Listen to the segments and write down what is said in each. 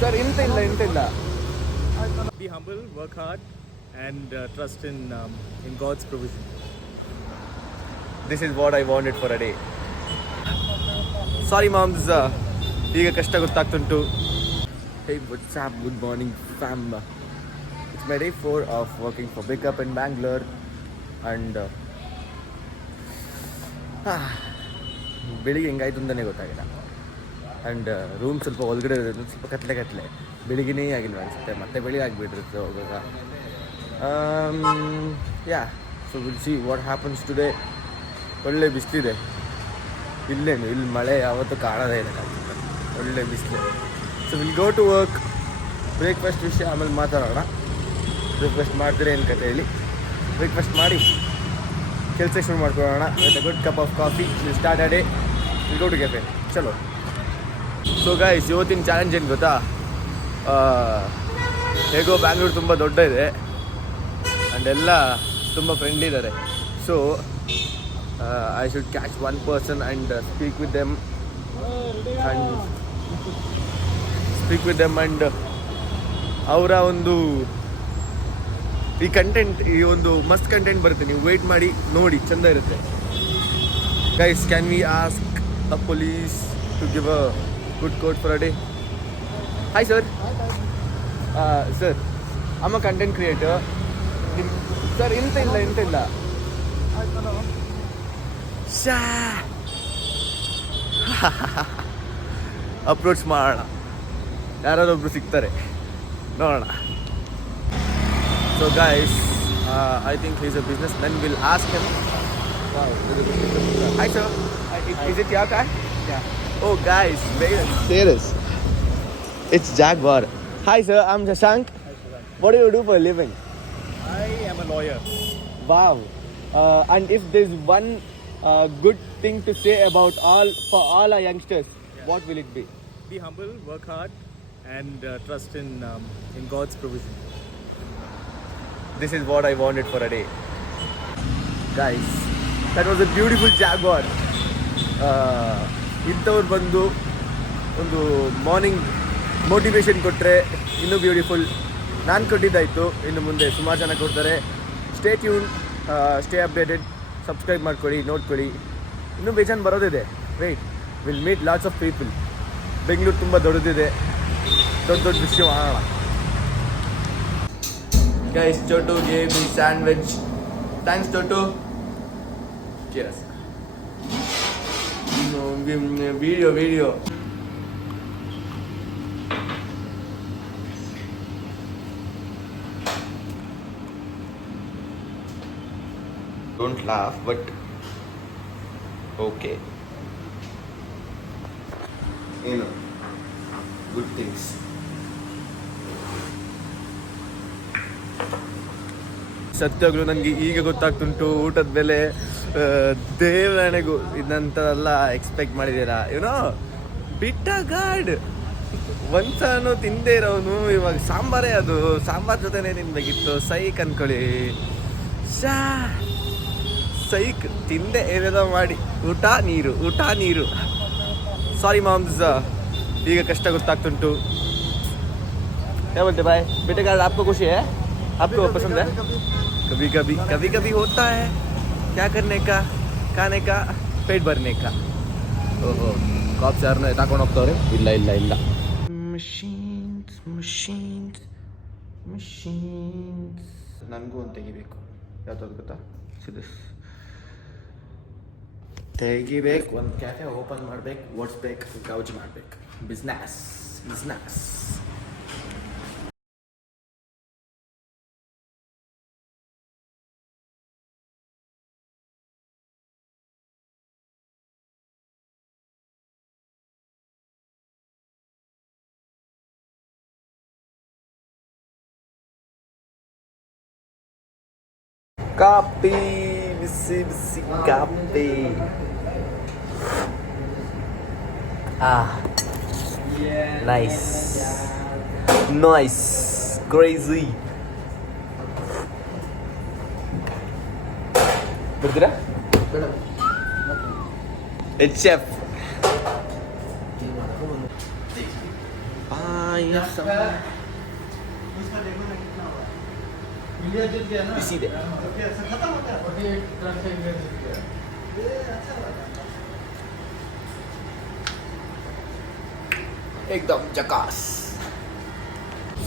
Sir ಇಂತ ಇಲ್ಲ Be humble, work hard, and trust in God's provision. This is what I wanted for a day. Sorry moms, ಈಗ ಕಷ್ಟ ಗೊತ್ತಾಗ್ತುಂಟು. Hey WhatsApp, good morning fam. It's my day 4 of working for pickup in Bangalore. And ಬೆಳಿಗ್ಗೆ ಹೆಂಗಾಯ್ತು ಅಂತಲೇ ಗೊತ್ತಾಗಿಲ್ಲ. And room ಸ್ವಲ್ಪ ಒಳಗಡೆ ಇರೋದು ಸ್ವಲ್ಪ ಕತ್ಲೆ ಬೆಳಿಗ್ಗೆನೇ ಆಗಿಲ್ವ ಅನಿಸುತ್ತೆ, ಮತ್ತೆ ಬೆಳಿಗ್ಗೆ ಆಗಿಬಿಟ್ಟಿರುತ್ತೆ ಹೋಗುವಾಗ. Yeah, so will see what happens today. ಒಳ್ಳೆ ಬಿಸಿಲಿದೆ ಇಲ್ಲಿ ಮಳೆ ಯಾವತ್ತೂ ಕಾಣೋದೇ ಇಲ್ಲ, ಒಳ್ಳೆ ಬಿಸಿಲು. So will go to work. Breakfast ವಿಷಯ ಆಮೇಲೆ ಮಾತಾಡೋಣ. ಬ್ರೇಕ್ಫಾಸ್ಟ್ ಮಾಡ್ತೀರಾ ಏನು ಕತೆ ಹೇಳಿ. ಬ್ರೇಕ್ಫಾಸ್ಟ್ ಮಾಡಿ ಕೆಲಸ ಶುರು ಮಾಡ್ಕೊಳ್ಳೋಣ. With a good cup of coffee will start a day. Will go to cafe. ಚಲೋ. ಸೊ ಗೈಸ್, ಇವತ್ತಿನ ಚಾಲೆಂಜ್ ಏನು ಗೊತ್ತಾ? ಹೇಗೋ ಬ್ಯಾಂಗ್ಳೂರು ತುಂಬ ದೊಡ್ಡ ಇದೆ ಆ್ಯಂಡ್ ಎಲ್ಲ ತುಂಬ ಫ್ರೆಂಡ್ಲಿ ಇದ್ದಾರೆ. So I should catch one person and speak with them and ಅವರ ಒಂದು ಈ ಒಂದು ಮಸ್ತ್ ಕಂಟೆಂಟ್ ಬರುತ್ತೆ. ನೀವು ವೇಟ್ ಮಾಡಿ ನೋಡಿ, ಚೆಂದ ಇರುತ್ತೆ. Guys, can we ask a police to give a good code for a day? Hi sir. Sir, I'm a content creator. Sir, ಇಂತ ಇಲ್ಲ ಅಪ್ರೋಚ್ ಮಾಡೋಣ, ಯಾರಾದೊಬ್ರು ಸಿಗ್ತಾರೆ, ನೋಡೋಣ. So guys, I think he's a businessman. We'll ask him. Wow, hi sir. Is it your car? Yeah. Oh guys, serious. It's Jaguar. Hi sir, I'm Shashank. Hi, Shashank. What do you do for a living? I am a lawyer. Wow. And if there's one good thing to say about for all our youngsters, what will it be? Be humble, work hard, and trust in God's provision. This is what I wanted for a day. Guys, that was a beautiful Jaguar. ಇಂಥವ್ರು ಬಂದು ಒಂದು morning motivation ಕೊಟ್ಟರೆ ಇನ್ನೂ beautiful. ನಾನು ಕೊಟ್ಟಿದ್ದಾಯಿತು, ಇನ್ನು ಮುಂದೆ ಸುಮಾರು ಜನ ಕೊಡ್ತಾರೆ. Stay tune, stay updated, subscribe ಮಾಡ್ಕೊಳ್ಳಿ, ನೋಡ್ಕೊಳ್ಳಿ. ಇನ್ನೂ ಬೇಜಾನ್ ಬರೋದಿದೆ. Wait, will meet lots of people. Bengaluru ತುಂಬ ದೊಡ್ಡದಿದೆ, ದೊಡ್ಡ ವಿಷಯ ಮಾಡೋಣ. Guys, Chotu gave me sandwich. Thanks Chotu. Cheers. Video. Don't laugh, but okay. You know, good things. ಸತ್ಯಗಳು ನನಗೆ ಈಗ ಗೊತ್ತಾಗ್ತುಂಟು ಊಟದ ಬೆಲೆ. ದೇವರಣೆಗೂ ಇದಂಥದೆಲ್ಲ ಎಕ್ಸ್ಪೆಕ್ಟ್ ಮಾಡಿದ್ದೀರಾ? ಏನೋ ಬಿಟ್ಟ ಗಾಡ್ ಒಂದ್ಸಲೂ ತಿಂದೇ ಇರೋನು ಇವಾಗ ಸಾಂಬಾರೇ, ಅದು ಸಾಂಬಾರ್ ಜೊತೆನೇ ತಿನ್ಬೇಕಿತ್ತು. ಸೈಕ್ ಅನ್ಕೊಳ್ಳಿ. ಸೈಕ್ ತಿಂದೆ ಏನೇನೋ ಮಾಡಿ. ಊಟ ನೀರು. ಸಾರಿ ಮಾಮ್ಸ್, ಈಗ ಕಷ್ಟ ಗೊತ್ತಾಗ್ತುಂಟು. क्या बोलते भाई? बेटे का आपको खुशी है? आपको पसंद है? कभी होता है. क्या करने का? खाने का, पेट भरने का. ಓಹೋ, ಕಾಪ್ಸ್ ಯಾರನ್ನ ಎತ್ತಾಕೊಂಡು ಹೋಗ್ತವ್ರೆ? ಇಲ್ಲ. ಮಷೀನ್ಸ್ ನನಗೂ ಒಂದು ತೆಗಿಬೇಕು. ಯಾವ್ದು ಗೊತ್ತಾ? ಸಿದಿಸ್ ತೆಗಿಬೇಕು. ಒಂದು ಕ್ಯಾಫೆ ಓಪನ್ ಮಾಡ್ಬೇಕು, ಓಡಿಸ್ಬೇಕು, ಗೌಜ್ ಮಾಡ್ಬೇಕು. ಬಿಸ್ನೆಸ್. ಕಾಪಿ, ಬಿಸಿ ಕಾಪಿ. Nice, crazy. ಬರ್ತೀರಾ? ಎಚ್ ಎಫ್ ಪಾಯಸ ಬಿಸಿದೆ. एकदम जकास.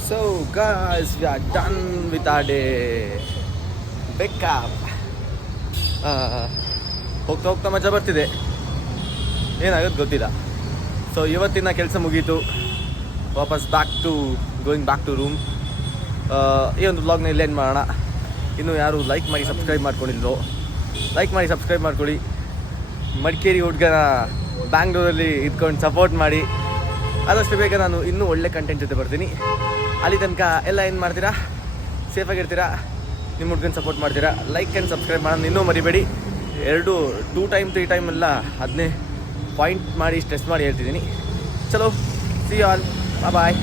So guys, we are done with our day. Wake up. ಹೋಗ್ತಾ ಹೋಗ್ತಾ ಮಜಾ ಬರ್ತಿದೆ, ಏನಾಗುತ್ತೆ ಗೊತ್ತಿಲ್ಲ. ಸೊ ಇವತ್ತಿನ ಕೆಲಸ ಮುಗೀತು, ವಾಪಸ್ ಗೋಯಿಂಗ್ ಬ್ಯಾಕ್ ಟು ರೂಮ್. ಈ ಒಂದು ವ್ಲಾಗ್ನ ಇಲ್ಲೇ ಎಂಡ್ ಮಾಡೋಣ. ಇನ್ನು ಯಾರು ಲೈಕ್ ಮಾಡಿ ಸಬ್ಸ್ಕ್ರೈಬ್ ಮಾಡ್ಕೊಂಡಿಲ್ಲೋ ಲೈಕ್ ಮಾಡಿ ಸಬ್ಸ್ಕ್ರೈಬ್ ಮಾಡ್ಕೊಳ್ಳಿ. ಮಡಿಕೇರಿ ಹುಡುಗನ ಬ್ಯಾಂಗ್ಳೂರಲ್ಲಿ ಇದ್ಕೊಂಡು ಸಪೋರ್ಟ್ ಮಾಡಿ. ಆದಷ್ಟು ಬೇಗ ನಾನು ಇನ್ನೂ ಒಳ್ಳೆ ಕಂಟೆಂಟ್ ಜೊತೆ ಬರ್ತೀನಿ. ಅಲ್ಲಿ ತನಕ ಎಲ್ಲ ಏನು ಮಾಡ್ತೀರಾ, ಸೇಫಾಗಿರ್ತೀರಾ, ನಿಮ್ಮ ಹುಡುಗನ ಸಪೋರ್ಟ್ ಮಾಡ್ತೀರಾ. ಲೈಕ್ ಆ್ಯಂಡ್ ಸಬ್ಸ್ಕ್ರೈಬ್ ಮಾಡೋದು ಇನ್ನೂ ಮರಿಬೇಡಿ. 2 ಟೈಮ್ 3 ಟೈಮ್ ಎಲ್ಲ ಅದನ್ನೇ ಪಾಯಿಂಟ್ ಮಾಡಿ ಸ್ಟ್ರೆಸ್ ಮಾಡಿ ಹೇಳ್ತಿದ್ದೀನಿ. ಚಲೋ, ಸಿ ಆಲ್, ಬಾಯ್.